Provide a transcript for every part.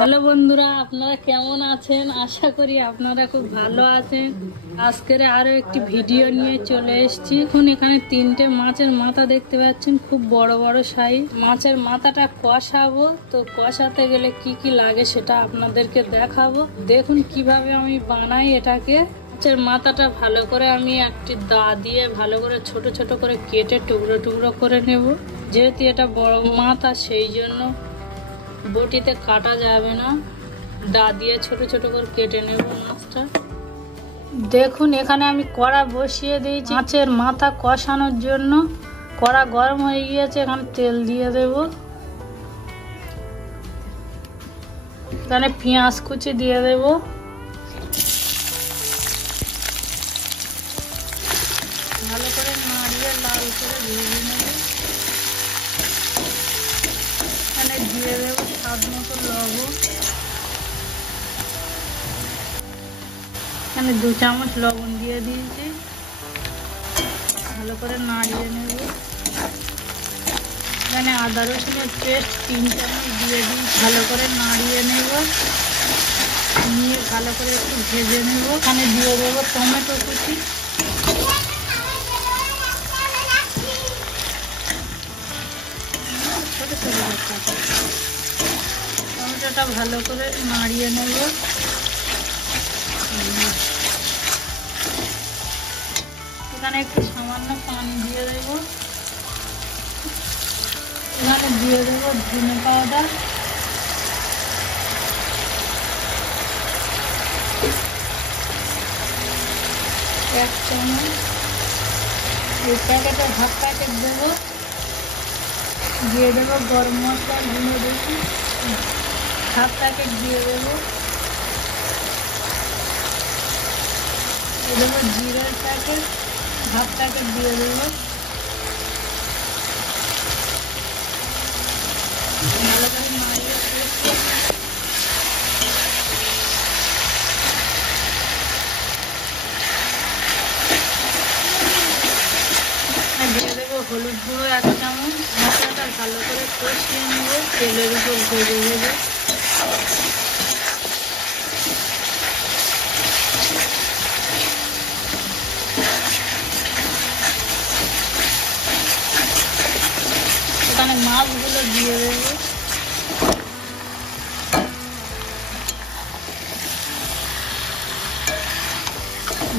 Hello বন্ধুরা, আপনারা কেমন আছেন? আশা করি আপনারা খুব ভালো আছেন। আজকের আরো একটি ভিডিও নিয়ে চলে এসেছি। এখন এখানে তিনটে মাছের মাথা দেখতে পাচ্ছেন, খুব বড় বড় সাইজ। মাছের মাথাটা কষাবো, তো কষাতে গেলে কি কি লাগে সেটা আপনাদেরকে দেখাবো। দেখুন কিভাবে আমি বানাই এটাকে। মাছের মাথাটা ভালো করে আমি একটি দা দিয়ে ভালো করে ছোট ছোট করে কেটে টুকরো টুকরো করে নেব। যেহেতু এটা বড় মাথা, সেই জন্য বটিতে কাটা যাবে না, দা দিয়ে ছোট ছোট করে কেটে নেব মাছটা। দেখুন এখানে আমি কড়া বসিয়ে দিয়েছি মাছের মাথা কষানোর জন্য। কড়া গরম হয়ে গিয়েছে, এখানে তেল দিয়ে দেব। এখানে পেঁয়াজ কুচি দিয়ে দেব। ভালো করে নাড়িয়ে লাল করে ভেজে নেব। এখানে দিয়ে দেব স্বাদ মতো লবণ। এখানে 2 চামচ লবণ দিয়ে দিয়েছি। ভালো করে নাড়িয়ে নেব। এখানে আদা রসুনের পেস্ট 3 চামচ দিয়ে দিই। ভালো করে নাড়িয়ে নেব, নিয়ে ভালো করে একটু ভেজে নেব। এখানে দিয়ে দেব টমেটো কুচি। টমেটোটা ভালো করে নাড়িয়ে নেব। এখানে একটু সামান্য পানি দিয়ে দেব। এখানে দিয়ে দেব ধনে পাউডার। এক চামচ। এই প্যাকেটে হাফ প্যাকেট দেবো। দিয়ে দেবো গরম মশলা গুঁড়ো বেশি, হাফ প্যাকেট দিয়ে দেবো। দেবো জিরার প্যাকেট, হাফ প্যাকেট দিয়ে দেবো। ভালো করে নাড়িয়ে দিয়ে দেবো হলুদ গুঁড়ো 1 চামচ। মশলাটা ভালো করে কষিয়ে নেব তেলের উপর ভেজে ভেজে। এখানে মাছগুলো দিয়ে দেব।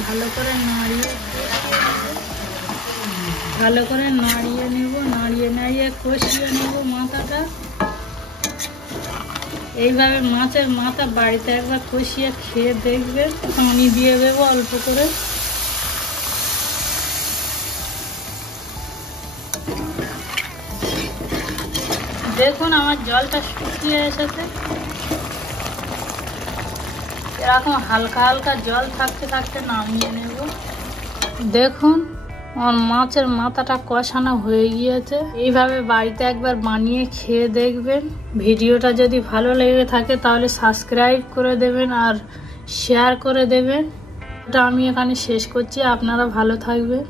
ভালো করে নাড়িয়ে নেব। নাড়িয়ে কষিয়ে নেব মাথাটা। এইভাবে মাছের মাথা বাড়িতে একবার কষিয়ে খেয়ে দেখবেন। পানি দিয়ে দেব অল্প করে। দেখুন আমার জলটা শুকিয়ে এসেছে। এরকম হালকা হালকা জল থাকতে থাকতে নামিয়ে নেব। দেখুন আমার মাছের মাথাটা কষানো হয়ে গিয়েছে। এইভাবে বাড়িতে একবার বানিয়ে খেয়ে দেখবেন। ভিডিওটা যদি ভালো লেগে থাকে তাহলে সাবস্ক্রাইব করে দেবেন আর শেয়ার করে দেবেন। এটা আমি এখানে শেষ করছি। আপনারা ভালো থাকবেন।